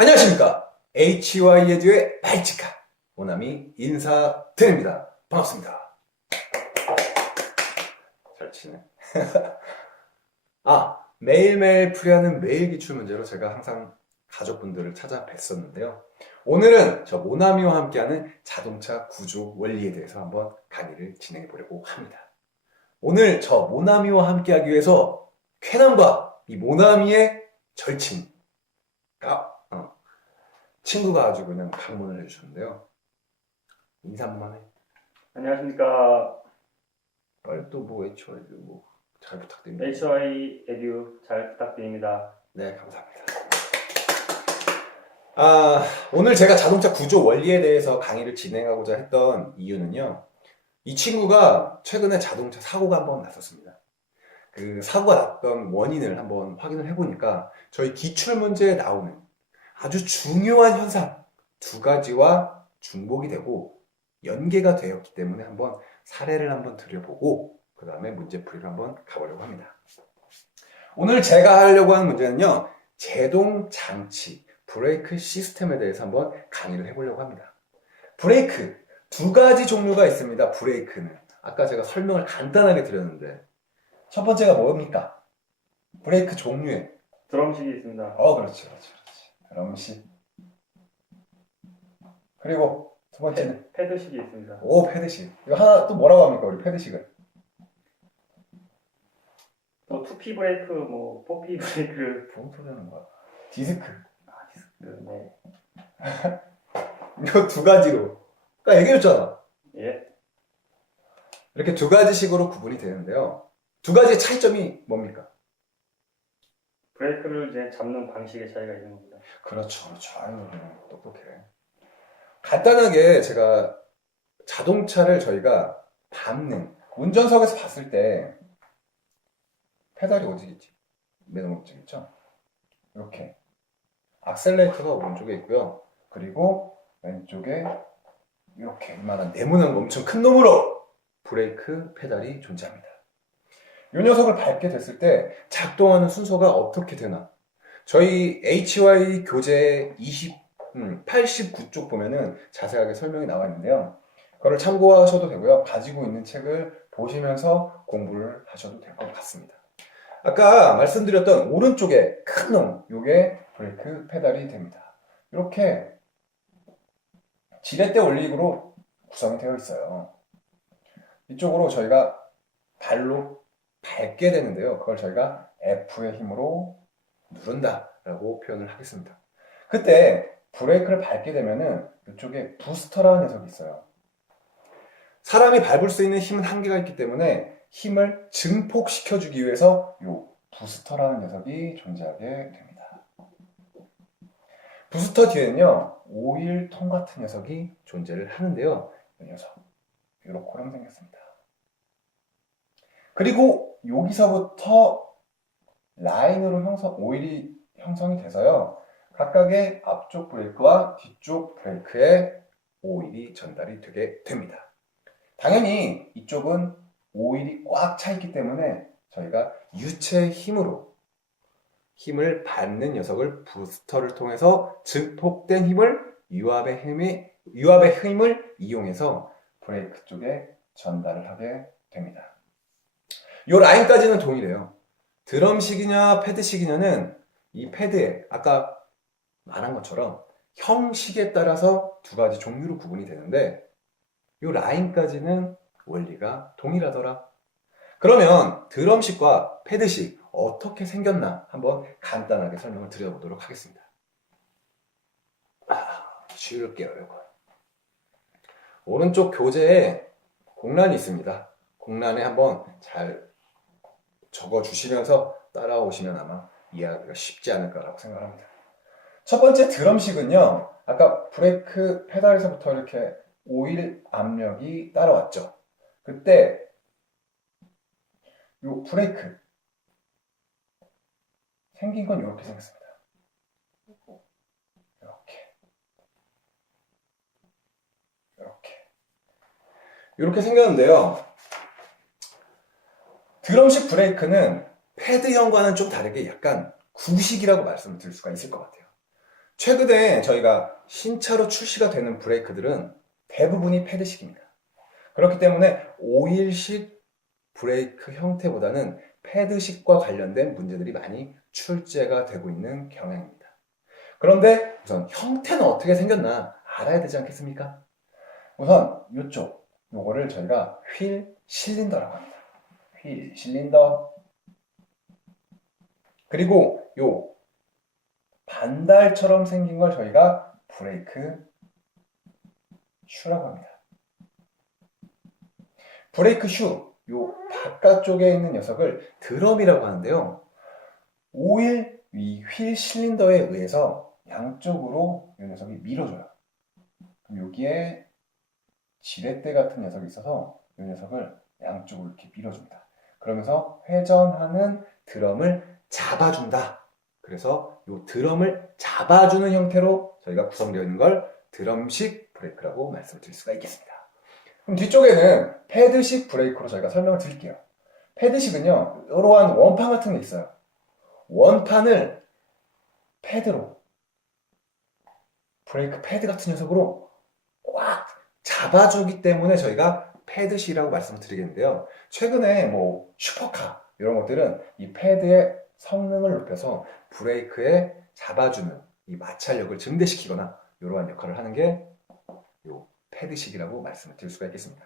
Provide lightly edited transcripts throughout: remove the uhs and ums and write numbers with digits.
안녕하십니까. HY에듀의 발칙한 모나미 인사드립니다. 반갑습니다. 잘 치네. 매일매일 풀이하는 매일 기출 문제로 제가 항상 가족분들을 찾아뵀었는데요. 오늘은 저 모나미와 함께하는 자동차 구조 원리에 대해서 한번 강의를 진행해 보려고 합니다. 오늘 저 모나미와 함께하기 위해서 쾌남과 이 모나미의 절친 친구가 아주 그냥 방문을 해주셨는데요. 인사 한번 해. 안녕하십니까. 빨리 또 뭐 HY 잘 부탁드립니다. HY 에듀 잘 부탁드립니다. 네, 감사합니다. 오늘 제가 자동차 구조 원리에 대해서 강의를 진행하고자 했던 이유는요. 이 친구가 최근에 자동차 사고가 한번 났었습니다. 그 사고가 났던 원인을 한번 확인을 해보니까 저희 기출문제에 나오는 아주 중요한 현상 두 가지와 중복이 되고 연계가 되었기 때문에 한번 사례를 한번 들여보고 그 다음에 문제풀이를 한번 가보려고 합니다. 오늘 제가 하려고 하는 문제는요. 제동 장치, 브레이크 시스템에 대해서 한번 강의를 해보려고 합니다. 브레이크, 두 가지 종류가 있습니다. 브레이크는. 아까 제가 설명을 간단하게 드렸는데 첫 번째가 뭡니까? 브레이크 종류에 드럼식이 있습니다. 그렇지. 드럼식. 그리고 두 번째는 패드식이 있습니다. 패드식. 이거 하나 또 뭐라고 합니까? 우리 패드식은? 또 2P 브레이크, 4P 브레이크. 뭔 소리 하는 거야? 디스크. 디스크. 네. 이거 두 가지로. 아까 얘기했잖아. 예. 이렇게 두 가지식으로 구분이 되는데요. 두 가지의 차이점이 뭡니까? 브레이크를 이제 잡는 방식의 차이가 있는 겁니다. 그렇죠. 아유, 똑똑해. 간단하게 제가 자동차를 저희가 밟는, 운전석에서 봤을 때 페달이 어디겠지? 맨 오른쪽에 있죠? 이렇게. 악셀레이터가 오른쪽에 있고요. 그리고 왼쪽에 이렇게 이만한 네모난 엄청 큰 놈으로 브레이크 페달이 존재합니다. 이 녀석을 밟게 됐을 때 작동하는 순서가 어떻게 되나? 저희 HY 교재 89쪽 보면은 자세하게 설명이 나와 있는데요. 그거를 참고하셔도 되고요. 가지고 있는 책을 보시면서 공부를 하셔도 될 것 같습니다. 아까 말씀드렸던 오른쪽에 큰 놈, 요게 브레이크 페달이 됩니다. 이렇게 지렛대 원리로 구성이 되어 있어요. 이쪽으로 저희가 발로 밟게 되는데요. 그걸 저희가 F의 힘으로 누른다 라고 표현을 하겠습니다. 그때 브레이크를 밟게 되면은 이쪽에 부스터라는 녀석이 있어요. 사람이 밟을 수 있는 힘은 한계가 있기 때문에 힘을 증폭시켜주기 위해서 이 부스터라는 녀석이 존재하게 됩니다. 부스터 뒤에는요, 오일통 같은 녀석이 존재를 하는데요. 이 녀석, 이렇게 생겼습니다. 그리고 여기서부터 라인으로 오일이 형성이 돼서요. 각각의 앞쪽 브레이크와 뒤쪽 브레이크에 오일이 전달이 되게 됩니다. 당연히 이쪽은 오일이 꽉 차 있기 때문에 저희가 유체의 힘으로 힘을 받는 녀석을 부스터를 통해서 증폭된 힘을 유압의 힘을 이용해서 브레이크 쪽에 전달을 하게 됩니다. 이 라인까지는 동일해요. 드럼식이냐 패드식이냐는 이 패드에 아까 말한 것처럼 형식에 따라서 두 가지 종류로 구분이 되는데 이 라인까지는 원리가 동일하더라. 그러면 드럼식과 패드식 어떻게 생겼나 한번 간단하게 설명을 드려보도록 하겠습니다. 지울게요. 이거. 오른쪽 교재에 공란이 있습니다. 공란에 한번 잘 적어주시면서 따라오시면 아마 이해하기가 쉽지 않을까라고 생각합니다. 첫 번째 드럼식은요. 아까 브레이크 페달에서부터 이렇게 오일 압력이 따라왔죠. 그때 이 브레이크 생긴 건 이렇게 생겼습니다. 이렇게 생겼는데요. 드럼식 브레이크는 패드형과는 좀 다르게 약간 구식이라고 말씀을 드릴 수가 있을 것 같아요. 최근에 저희가 신차로 출시가 되는 브레이크들은 대부분이 패드식입니다. 그렇기 때문에 오일식 브레이크 형태보다는 패드식과 관련된 문제들이 많이 출제가 되고 있는 경향입니다. 그런데 우선 형태는 어떻게 생겼나 알아야 되지 않겠습니까? 우선 이쪽, 요거를 저희가 휠 실린더라고 합니다. 휠 실린더. 그리고 요 반달처럼 생긴 걸 저희가 브레이크 슈라고 합니다. 브레이크 슈, 요 바깥쪽에 있는 녀석을 드럼이라고 하는데요. 오일 이 휠 실린더에 의해서 양쪽으로 이 녀석이 밀어줘요. 그럼 여기에 지렛대 같은 녀석이 있어서 이 녀석을 양쪽으로 이렇게 밀어줍니다. 그러면서 회전하는 드럼을 잡아준다. 그래서 이 드럼을 잡아주는 형태로 저희가 구성되어 있는 걸 드럼식 브레이크라고 말씀을 드릴 수가 있겠습니다. 그럼 뒤쪽에는 패드식 브레이크로 저희가 설명을 드릴게요. 패드식은요, 이러한 원판 같은 게 있어요. 원판을 패드로, 브레이크 패드 같은 녀석으로 꽉 잡아주기 때문에 저희가 패드식이라고 말씀을 드리겠는데요. 최근에 뭐 슈퍼카 이런 것들은 이 패드의 성능을 높여서 브레이크에 잡아주는 이 마찰력을 증대시키거나 이러한 역할을 하는 게 이 패드식이라고 말씀을 드릴 수가 있겠습니다.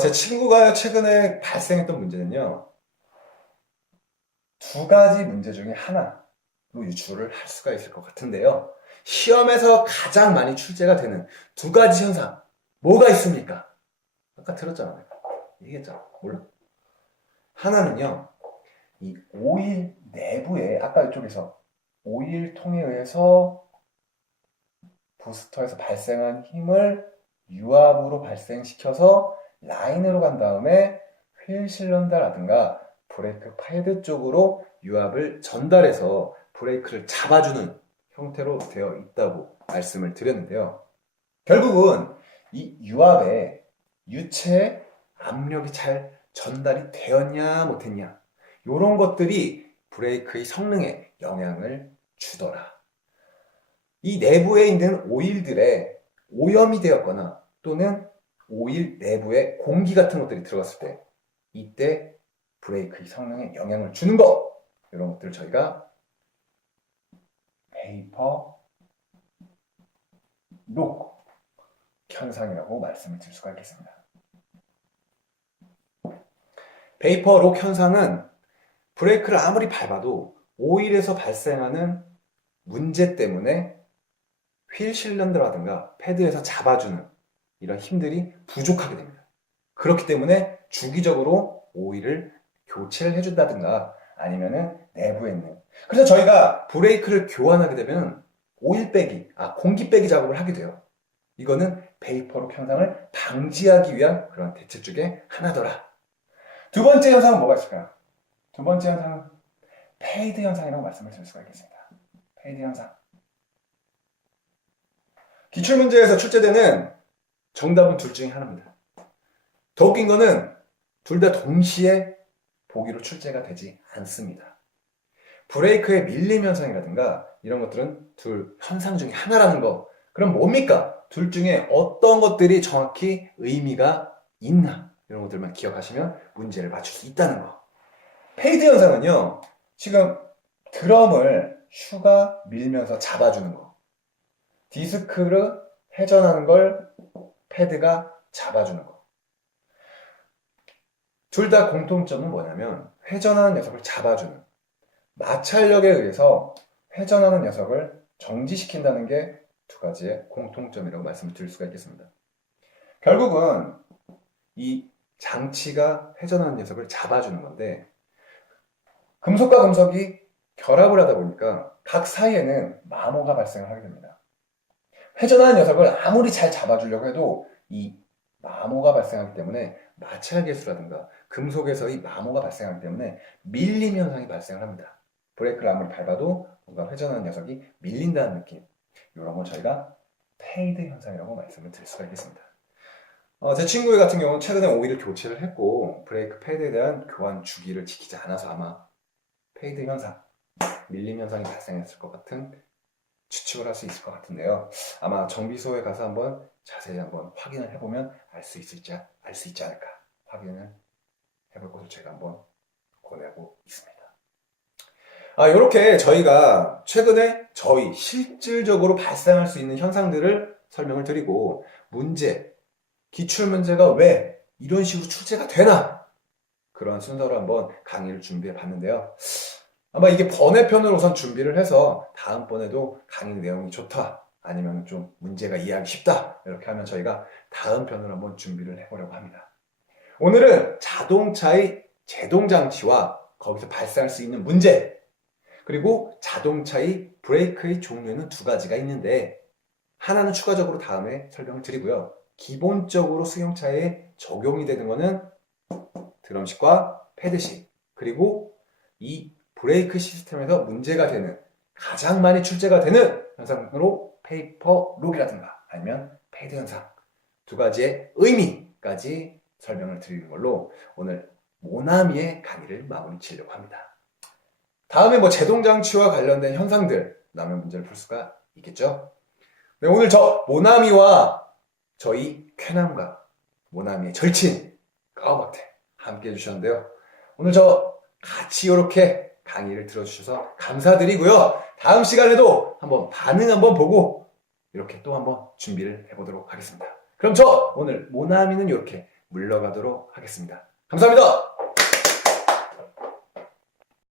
제 친구가 최근에 발생했던 문제는요, 두 가지 문제 중에 하나로 유추를 할 수가 있을 것 같은데요. 시험에서 가장 많이 출제가 되는 두 가지 현상, 뭐가 있습니까? 아까 들었잖아요. 얘기했잖아. 몰라? 하나는요, 이 오일 내부에, 아까 이쪽에서 오일통에 의해서 부스터에서 발생한 힘을 유압으로 발생시켜서 라인으로 간 다음에 휠 실린더라든가 브레이크 패드 쪽으로 유압을 전달해서 브레이크를 잡아주는 형태로 되어 있다고 말씀을 드렸는데요. 결국은 이 유압에 유체의 압력이 잘 전달이 되었냐 못했냐, 이런 것들이 브레이크의 성능에 영향을 주더라. 이 내부에 있는 오일들에 오염이 되었거나 또는 오일 내부에 공기 같은 것들이 들어갔을 때 이때 브레이크의 성능에 영향을 주는 것, 이런 것들을 저희가 베이퍼 록 현상이라고 말씀을 드릴 수가 있겠습니다. 베이퍼 록 현상은 브레이크를 아무리 밟아도 오일에서 발생하는 문제 때문에 휠 실린더라든가 패드에서 잡아주는 이런 힘들이 부족하게 됩니다. 그렇기 때문에 주기적으로 오일을 교체를 해준다든가 아니면은 내부에 있는, 그래서 저희가 브레이크를 교환하게 되면 오일 빼기, 공기 빼기 작업을 하게 돼요. 이거는 베이퍼록 현상을 방지하기 위한 그런 대책 중에 하나더라. 두 번째 현상은 뭐가 있을까요? 두 번째 현상은 페이드 현상이라고 말씀을 드릴 수가 있겠습니다. 페이드 현상. 기출문제에서 출제되는 정답은 둘 중에 하나입니다. 더 웃긴 거는 둘 다 동시에 보기로 출제가 되지 않습니다. 브레이크의 밀림 현상이라든가 이런 것들은 둘 현상 중에 하나라는 거. 그럼 뭡니까? 둘 중에 어떤 것들이 정확히 의미가 있나? 이런 것들만 기억하시면 문제를 맞출 수 있다는 거. 페이드 현상은요, 지금 드럼을 슈가 밀면서 잡아주는 거. 디스크를 회전하는 걸 패드가 잡아주는 거. 둘 다 공통점은 뭐냐면 회전하는 녀석을 잡아주는, 마찰력에 의해서 회전하는 녀석을 정지시킨다는 게 두 가지의 공통점이라고 말씀을 드릴 수가 있겠습니다. 결국은 이 장치가 회전하는 녀석을 잡아주는 건데, 금속과 금속이 결합을 하다 보니까 각 사이에는 마모가 발생을 하게 됩니다. 회전하는 녀석을 아무리 잘 잡아주려고 해도 이 마모가 발생하기 때문에, 마찰 계수라든가 금속에서의 마모가 발생하기 때문에 밀림 현상이 발생을 합니다. 브레이크를 아무리 밟아도 뭔가 회전하는 녀석이 밀린다는 느낌, 이런 걸 저희가 페이드 현상이라고 말씀을 드릴 수가 있겠습니다. 제 친구 같은 경우는 최근에 오일을 교체를 했고 브레이크 패드에 대한 교환 주기를 지키지 않아서 아마 페이드 현상, 밀림 현상이 발생했을 것 같은 추측을 할 수 있을 것 같은데요. 아마 정비소에 가서 한번 자세히 한번 확인을 해보면 알 수 있지 않을까 확인을 해볼 것을 제가 한번 권하고 있습니다. 이렇게 저희가 최근에 실질적으로 발생할 수 있는 현상들을 설명을 드리고 기출문제가 왜 이런 식으로 출제가 되나 그런 순서로 한번 강의를 준비해 봤는데요. 아마 이게 번외편으로 우선 준비를 해서 다음번에도 강의 내용이 좋다 아니면 좀 문제가 이해하기 쉽다 이렇게 하면 저희가 다음 편으로 한번 준비를 해보려고 합니다. 오늘은 자동차의 제동장치와 거기서 발생할 수 있는 문제 그리고 자동차의 브레이크의 종류는 두 가지가 있는데 하나는 추가적으로 다음에 설명을 드리고요. 기본적으로 승용차에 적용이 되는 것은 드럼식과 패드식 그리고 이 브레이크 시스템에서 문제가 되는 가장 많이 출제가 되는 현상으로 페이퍼 록이라든가 아니면 패드 현상 두 가지의 의미까지 설명을 드리는 걸로 오늘 모나미의 강의를 마무리 지으려고 합니다. 다음에 제동장치와 관련된 현상들 라면 문제를 풀 수가 있겠죠? 네, 오늘 저 모나미와 저희 쾌남과 모나미의 절친 까오박태 함께 해주셨는데요. 오늘 같이 이렇게 강의를 들어주셔서 감사드리고요. 다음 시간에도 한번 반응 한번 보고 이렇게 또 한번 준비를 해보도록 하겠습니다. 그럼 오늘 모나미는 이렇게 물러가도록 하겠습니다. 감사합니다.